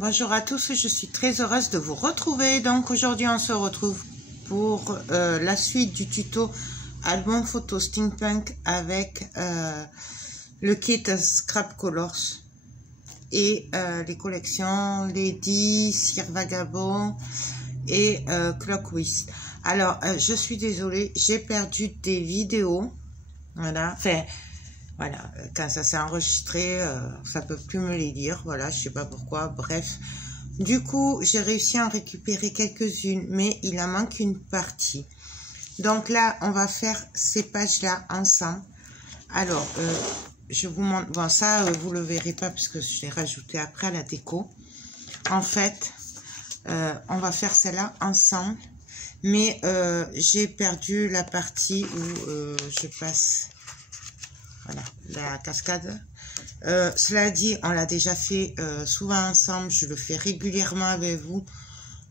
Bonjour à tous, je suis très heureuse de vous retrouver. Donc aujourd'hui on se retrouve pour la suite du tuto album photo steampunk avec le kit Scrap Colors et les collections Lady, Cire Vagabond et Clockwiz. Alors je suis désolée, j'ai perdu des vidéos, voilà, enfin voilà, quand ça s'est enregistré, ça peut plus me les dire, voilà, je sais pas pourquoi, bref. Du coup, j'ai réussi à en récupérer quelques-unes, mais il en manque une partie. Donc là, on va faire ces pages-là ensemble. Alors, je vous montre, bon ça, vous le verrez pas parce que je l'ai rajouté après à la déco. En fait, on va faire celle-là ensemble, mais j'ai perdu la partie où je passe... Voilà, la cascade. Cela dit, on l'a déjà fait souvent ensemble. Je le fais régulièrement avec vous.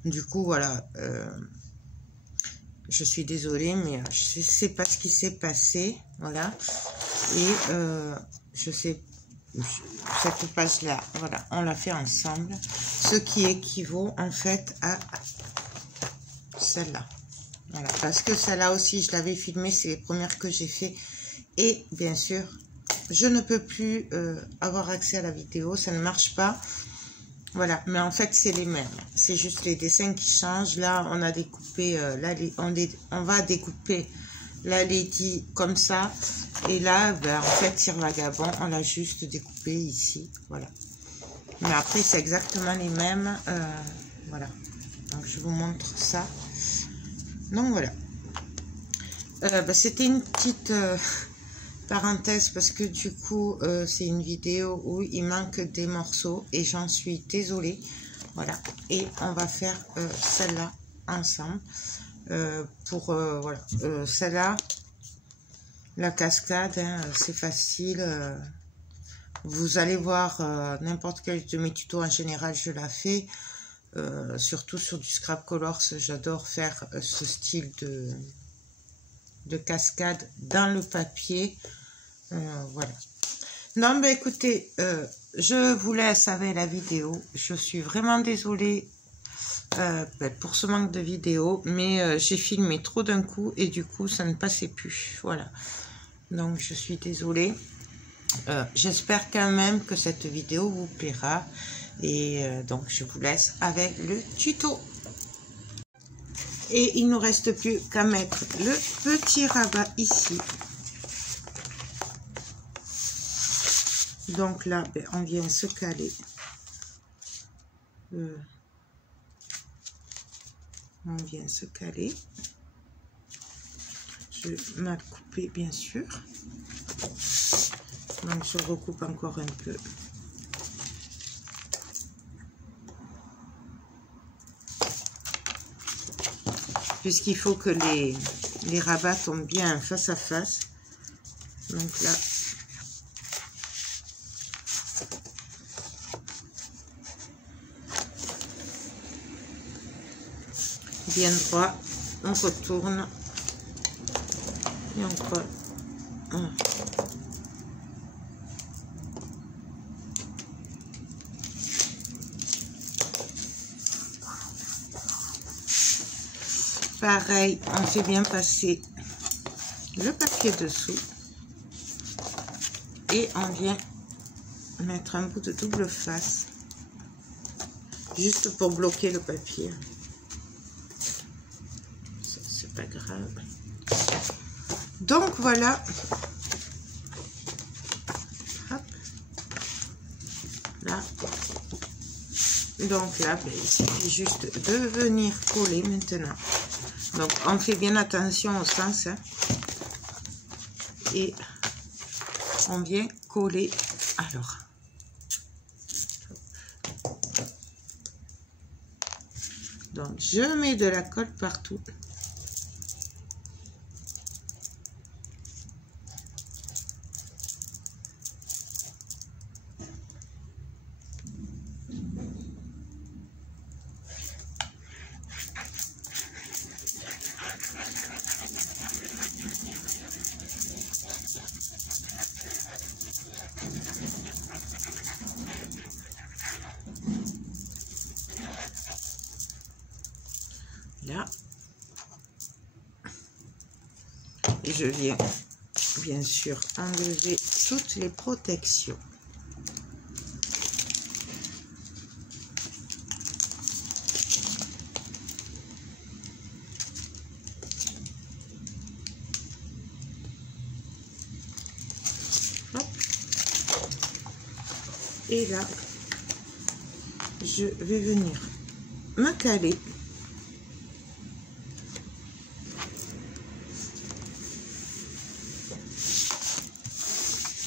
Du coup, voilà. Je suis désolée, mais je ne sais pas ce qui s'est passé. Voilà. Et je sais, cette page-là, voilà, on l'a fait ensemble. Ce qui équivaut en fait à celle-là. Voilà, parce que celle-là aussi, je l'avais filmée. C'est les premières que j'ai fait. Et bien sûr, je ne peux plus avoir accès à la vidéo, ça ne marche pas. Voilà, mais en fait, c'est les mêmes. C'est juste les dessins qui changent. Là, on a découpé, on va découper la Lady comme ça. Et là, ben, en fait, Cire Vagabond, on l'a juste découpé ici. Voilà. Mais après, c'est exactement les mêmes. Voilà. Donc, je vous montre ça. Donc, voilà. Ben, c'était une petite... parenthèse parce que du coup c'est une vidéo où il manque des morceaux et j'en suis désolée. Voilà, et on va faire celle-là ensemble pour voilà, celle-là, la cascade, hein, c'est facile, vous allez voir n'importe quel de mes tutos, en général je la fais, surtout sur du Scrap Colors. J'adore faire ce style de cascade dans le papier. Voilà. Non, mais écoutez, je vous laisse avec la vidéo. Je suis vraiment désolée pour ce manque de vidéo, mais j'ai filmé trop d'un coup et du coup, ça ne passait plus. Voilà. Donc, je suis désolée. J'espère quand même que cette vidéo vous plaira. Et donc, je vous laisse avec le tuto. Et il ne nous reste plus qu'à mettre le petit rabat ici. Donc là, ben, on vient se caler. On vient se caler. Je vais mal couper, bien sûr. Donc, je recoupe encore un peu. Puisqu'il faut que les rabats tombent bien face à face. Donc là, bien droit, on retourne et on colle. Pareil, on fait bien passer le papier dessous et on vient mettre un bout de double face juste pour bloquer le papier. C'est pas grave. Donc voilà. Hop. Là. Donc là, ben, il suffit juste de venir coller maintenant. Donc on fait bien attention au sens. Hein, et on vient coller. Alors. Donc je mets de la colle partout. je viens bien sûr enlever toutes les protections. Hop. Et là, je vais venir me caler.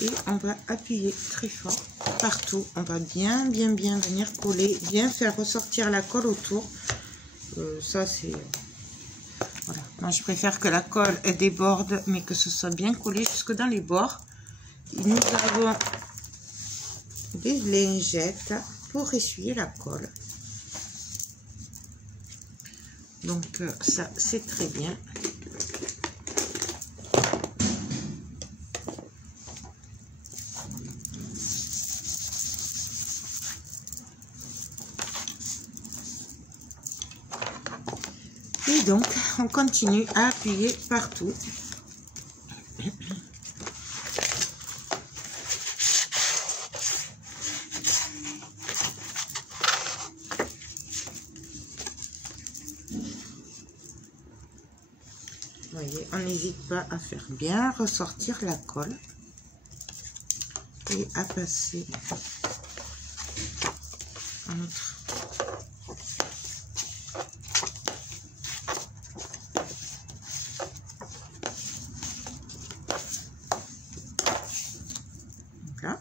Et on va appuyer très fort partout. On va bien venir coller, bien faire ressortir la colle autour. Ça c'est... Voilà. Moi je préfère que la colle elle déborde, mais que ce soit bien collé jusque dans les bords. Et nous avons des lingettes pour essuyer la colle. Donc ça c'est très bien. Et donc, on continue à appuyer partout. Vous voyez, on n'hésite pas à faire bien ressortir la colle et à passer à notre... Là.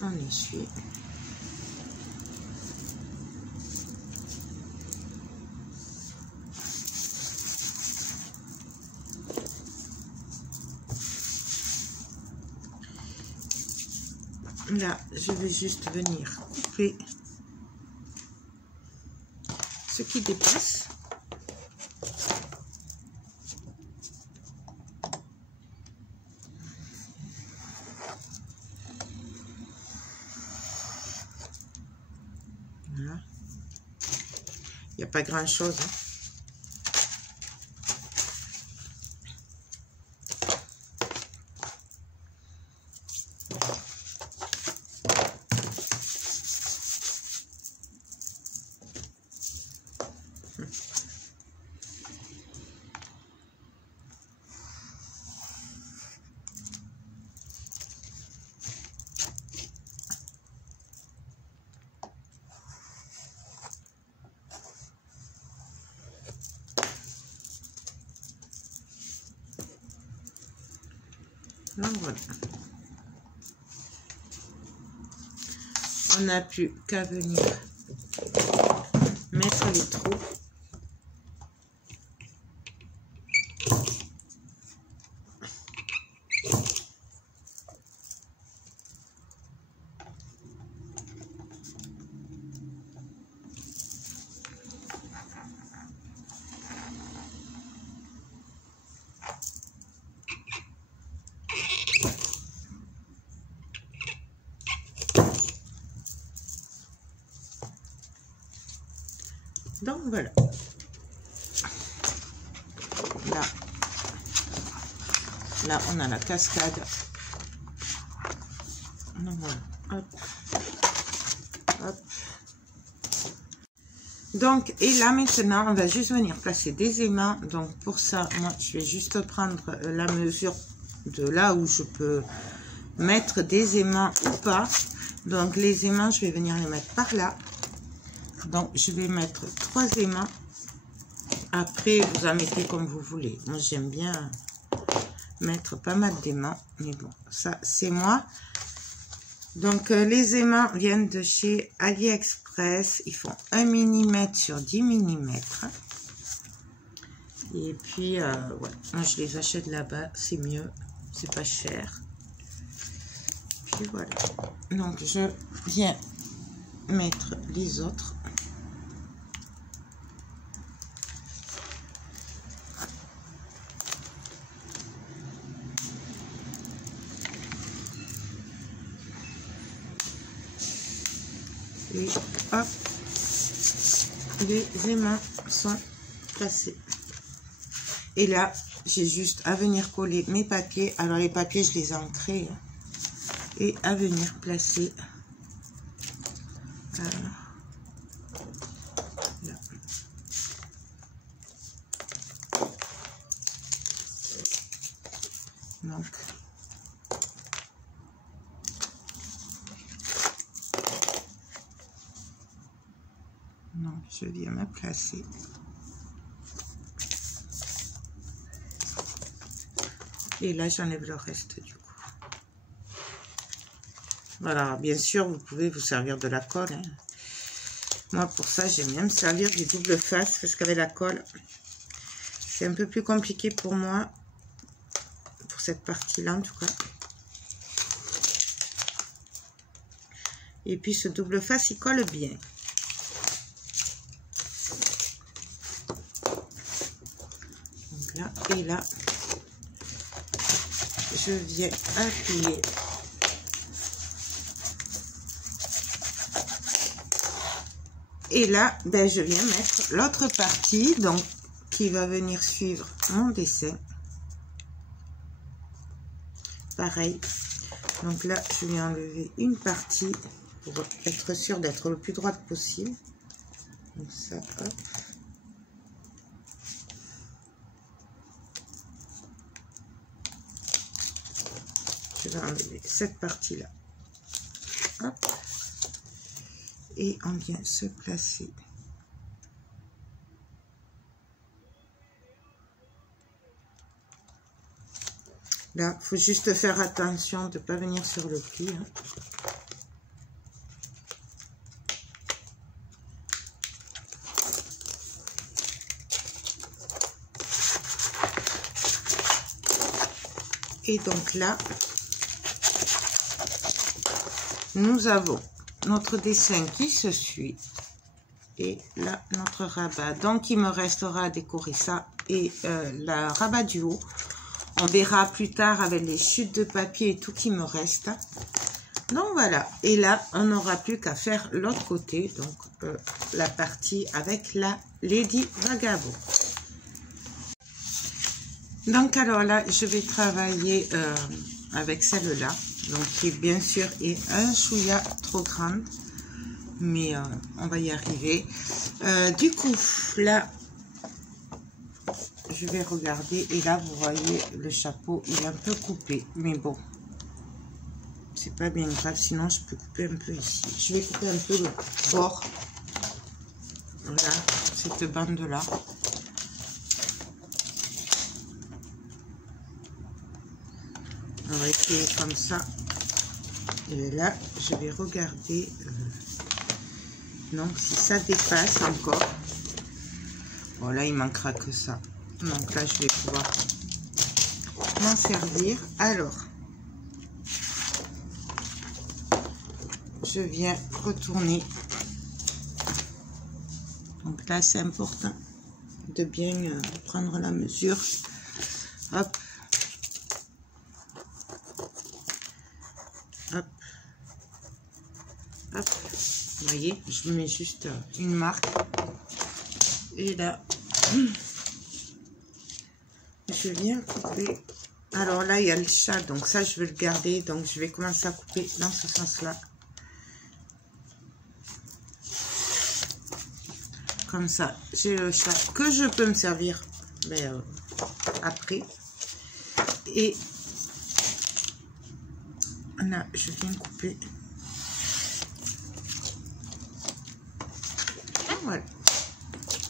On essuie. Là, je vais juste venir couper ce qui dépasse. Voilà. Il n'y a pas grand chose. Hein. Donc voilà. On n'a plus qu'à venir mettre les trous. Donc voilà. Là on a la cascade. Donc voilà. Hop. Hop. Donc, et là maintenant, on va juste venir placer des aimants. Donc pour ça, moi je vais juste prendre la mesure de là où je peux mettre des aimants ou pas. Donc les aimants, je vais venir les mettre par là. Donc, je vais mettre 3 aimants. Après, vous en mettez comme vous voulez. Moi, j'aime bien mettre pas mal d'aimants. Mais bon, ça, c'est moi. Donc, les aimants viennent de chez AliExpress. Ils font 1 mm sur 10 mm. Et puis, ouais, moi, je les achète là-bas. C'est mieux. C'est pas cher. Puis, voilà. Donc, je viens mettre les autres. Et hop, les aimants sont placés. Et là, j'ai juste à venir coller mes papiers. Alors les papiers, je les ai ancrés. Et à venir placer. Là. Donc, je viens me placer. Et là, j'enlève le reste du coup. Voilà, bien sûr, vous pouvez vous servir de la colle. Hein. Moi, pour ça, j'aime bien me servir du double face parce qu'avec la colle, c'est un peu plus compliqué pour moi. Pour cette partie-là, en tout cas. Et puis, ce double face, il colle bien. Donc là, et là, je viens appuyer. Et là, ben, je viens mettre l'autre partie, donc qui va venir suivre mon dessin. Pareil. Donc là, je vais enlever une partie pour être sûr d'être le plus droite possible. Donc ça, hop. Je vais enlever cette partie-là. Hop. Et on vient se placer. Là, il faut juste faire attention de ne pas venir sur le pli. Hein. Et donc là, nous avons notre dessin qui se suit. Et là, notre rabat. Donc, il me restera à décorer ça et la rabat du haut. On verra plus tard avec les chutes de papier et tout qui me reste. Donc voilà. Et là, on n'aura plus qu'à faire l'autre côté. Donc la partie avec la Lady Vagabond. Donc alors là, je vais travailler avec celle-là. Donc qui bien sûr est un chouïa trop grande. Mais on va y arriver. Du coup, là... je vais regarder et là vous voyez le chapeau il est un peu coupé, mais bon c'est pas bien grave, sinon je peux couper un peu ici. Je vais couper un peu le bord, voilà, cette bande là. On va essayer comme ça. Et là je vais regarder donc si ça dépasse encore. Bon là il manquera que ça. Donc là, je vais pouvoir m'en servir. Alors, je viens retourner. Donc là, c'est important de bien prendre la mesure. Hop. Hop. Hop. Vous voyez, je mets juste une marque. Et là... je viens couper. Alors là il y a le chat, donc ça je vais le garder, donc je vais commencer à couper dans ce sens là, comme ça. J'ai le chat que je peux me servir après. Et là je viens couper. Voilà.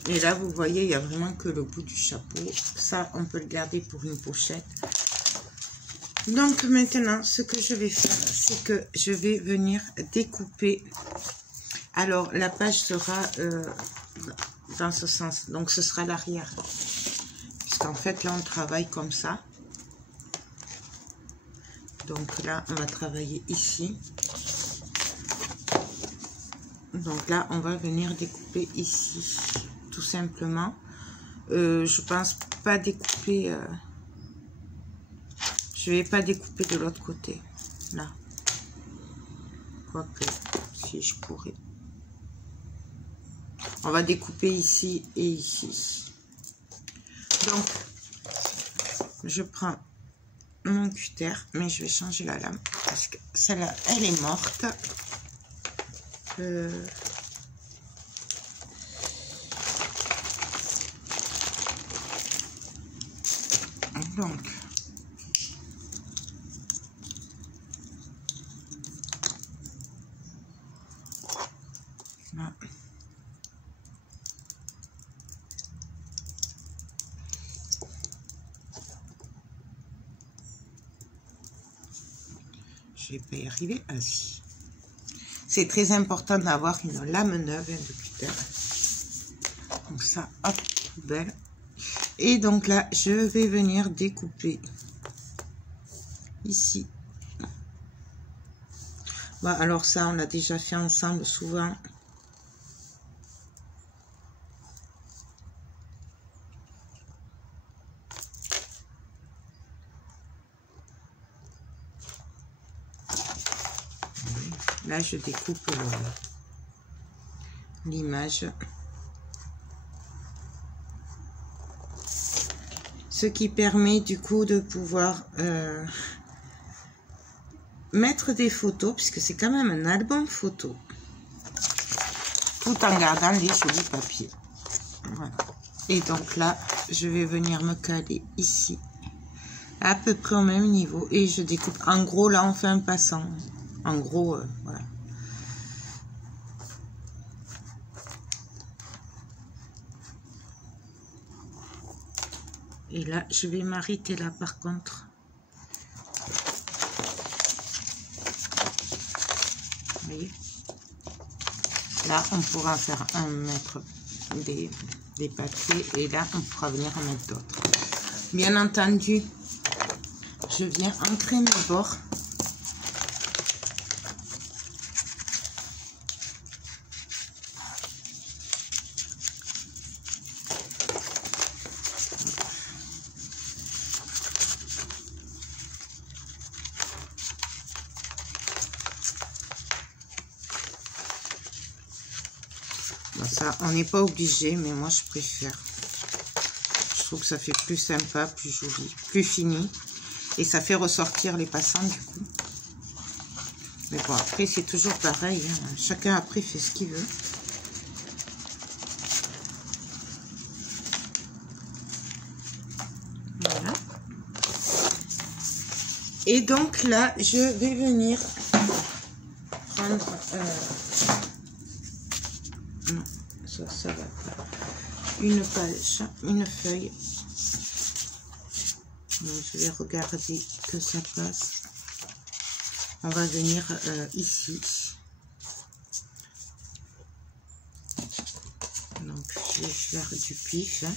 Et là, vous voyez, il n'y a vraiment que le bout du chapeau. Ça, on peut le garder pour une pochette. Donc, maintenant, ce que je vais faire, c'est que je vais venir découper. Alors, la page sera dans ce sens. Donc, ce sera l'arrière. Puisqu'en fait, là, on travaille comme ça. Donc, là, on va travailler ici. Donc, là, on va venir découper ici. Tout simplement, je pense pas découper, je vais pas découper de l'autre côté, là, quoique, si je pourrais, On va découper ici et ici. Donc, je prends mon cutter, mais je vais changer la lame parce que celle-là, elle est morte. Donc, là. Je vais pas y arriver ainsi. C'est très important d'avoir une lame neuve de cutter. Donc ça, hop, poubelle. Et donc là, je vais venir découper ici. Bon, alors ça, on l'a déjà fait ensemble souvent. Là, je découpe l'image. Ce qui permet du coup de pouvoir mettre des photos, puisque c'est quand même un album photo, tout en gardant les jolis papiers. Voilà. Et donc là, je vais venir me caler ici, à peu près au même niveau, et je découpe. En gros, là, on fait un passant. En gros, voilà. Et là, je vais m'arrêter là, par contre. Vous voyez? Là, on pourra faire mettre des papiers, et là, on pourra venir en mettre d'autres. Bien entendu, je viens ancrer mes bords. Ça, on n'est pas obligé, mais moi je préfère. Je trouve que ça fait plus sympa, plus joli, plus fini, et ça fait ressortir les passants du coup. Mais bon, après c'est toujours pareil, hein. Chacun après fait ce qu'il veut. Voilà. Et donc là, je vais venir prendre non, ça va pas. Une page, une feuille. Donc, je vais regarder que ça passe. On va venir ici. Donc, je vais faire du pif, hein,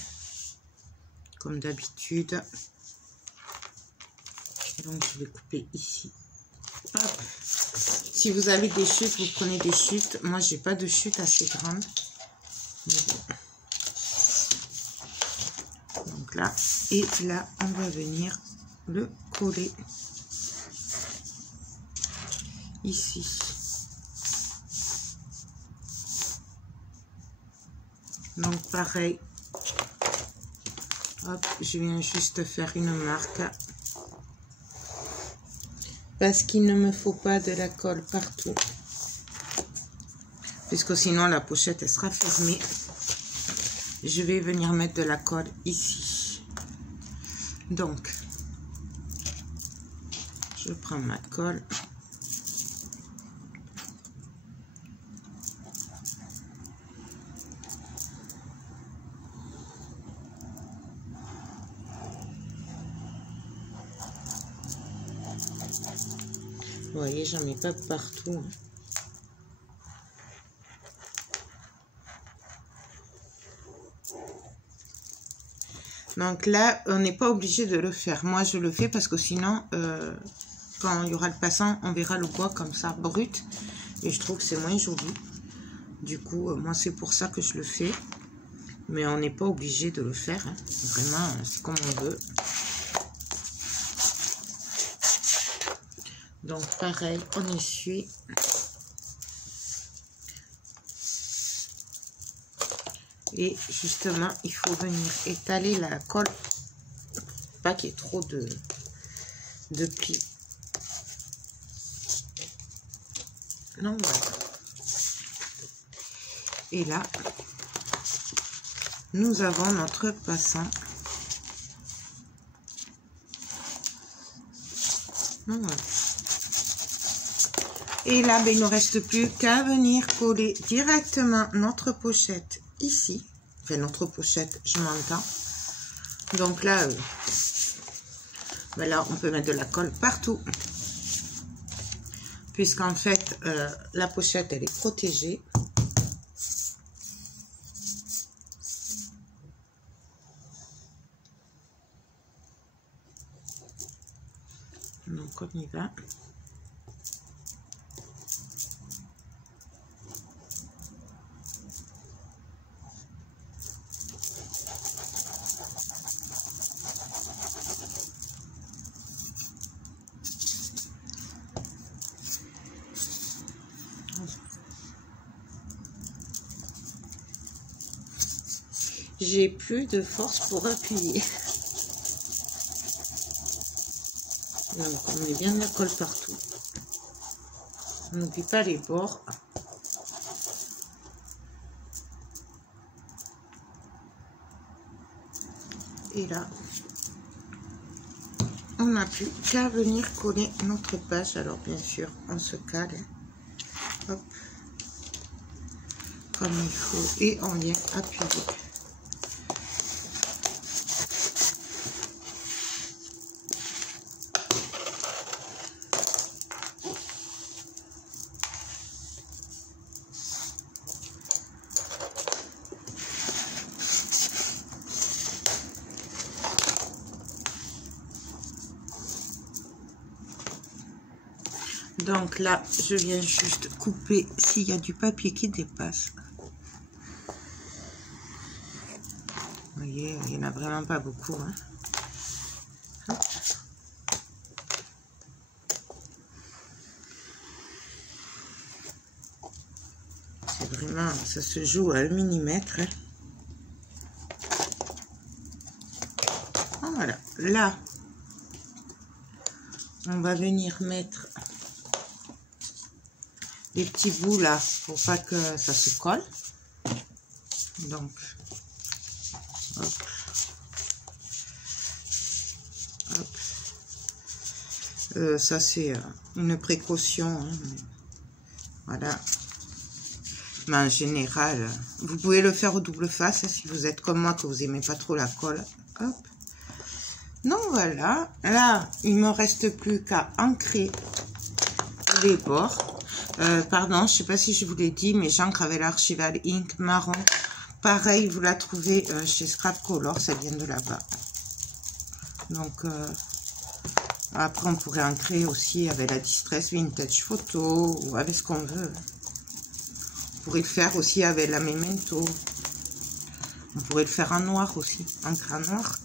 comme d'habitude. Donc, je vais couper ici. Hop. Si vous avez des chutes, vous prenez des chutes. Moi, j'ai pas de chute assez grande. Donc là, et là, on va venir le coller ici. Donc pareil, hop, je viens juste faire une marque. Parce qu'il ne me faut pas de la colle partout. Puisque sinon la pochette elle sera fermée. Je vais venir mettre de la colle ici. Donc, je prends ma colle. Vous voyez, j'en mets pas partout. Donc là, on n'est pas obligé de le faire. Moi, je le fais parce que sinon, quand il y aura le passant, on verra le bois comme ça, brut. Et je trouve que c'est moins joli. Du coup, moi, c'est pour ça que je le fais. Mais on n'est pas obligé de le faire. Hein. Vraiment, c'est comme on veut. Donc, pareil, on essuie. Et justement, il faut venir étaler la colle, pas qu'il y ait trop de plis. Donc voilà. Et là, nous avons notre passant. Donc voilà. Et là, ben, il ne nous reste plus qu'à venir coller directement notre pochette ici. Enfin, notre pochette, je m'entends. Donc là, ben là, on peut mettre de la colle partout. Puisqu'en fait, la pochette, elle est protégée. Donc, on y va. J'ai plus de force pour appuyer. Donc on met bien de la colle partout. On n'oublie pas les bords. Et là, on n'a plus qu'à venir coller notre page. Alors bien sûr, on se cale. Hop. Comme il faut. Et on vient appuyer. Donc là, je viens juste couper s'il y a du papier qui dépasse. Vous voyez, il n'y en a vraiment pas beaucoup. Hein. C'est vraiment, ça se joue à 1 millimètre. Hein. Voilà, là, on va venir mettre les petits bouts là pour pas que ça se colle. Donc hop, hop. Ça c'est une précaution, hein. Voilà, mais en général vous pouvez le faire au double face, hein, si vous êtes comme moi que vous aimez pas trop la colle. Hop. Donc voilà, là il me reste plus qu'à ancrer les bords. Pardon, je sais pas si je vous l'ai dit, mais j'encre avec l'Archival Ink marron. Pareil, vous la trouvez chez Scrap Color, ça vient de là-bas. Donc, après, on pourrait ancrer aussi avec la Distress Vintage Photo ou avec ce qu'on veut. On pourrait le faire aussi avec la Memento. On pourrait le faire en noir aussi, encre en noir.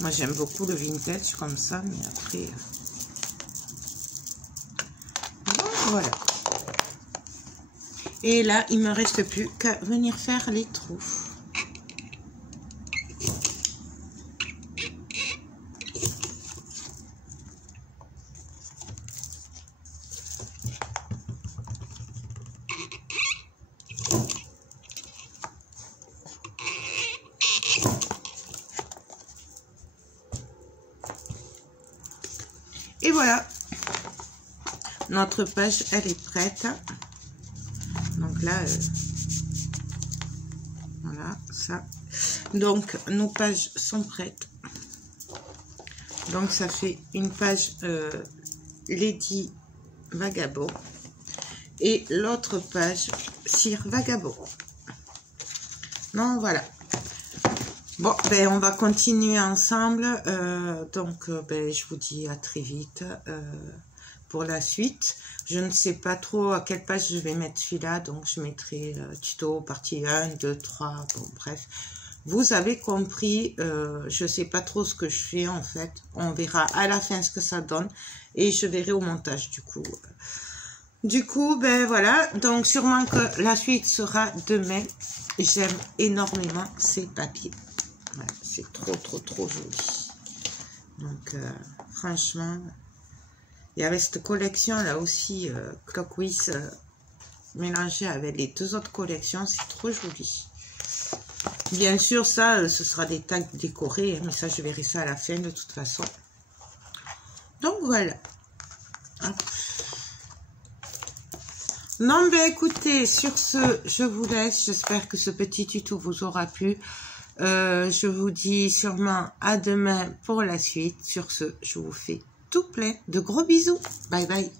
Moi, j'aime beaucoup le vintage comme ça, mais après... Voilà. Et là, il me reste plus qu'à venir faire les trous. Et voilà. Notre page, elle est prête. Donc là, voilà, ça. Donc, nos pages sont prêtes. Donc, ça fait une page Lady Vagabond. Et l'autre page Sir Vagabond. Donc, voilà. Bon, ben, on va continuer ensemble. Ben, je vous dis à très vite. Pour la suite, je ne sais pas trop à quelle page je vais mettre celui-là, donc je mettrai tuto partie 1, 2, 3, bon bref, vous avez compris. Je ne sais pas trop ce que je fais en fait, on verra à la fin ce que ça donne et je verrai au montage du coup Du coup, ben voilà, donc sûrement que la suite sera demain. J'aime énormément ces papiers. Voilà, c'est trop joli. Donc, franchement, il y avait cette collection là aussi, Clockwiz, mélangée avec les deux autres collections, c'est trop joli. Bien sûr, ça, ce sera des tags décorés, hein, mais ça, je verrai ça à la fin de toute façon. Donc, voilà. Hop. Non, ben écoutez, sur ce, je vous laisse. J'espère que ce petit tuto vous aura plu. Je vous dis sûrement à demain pour la suite. Sur ce, je vous fais tout plein de gros bisous. Bye bye.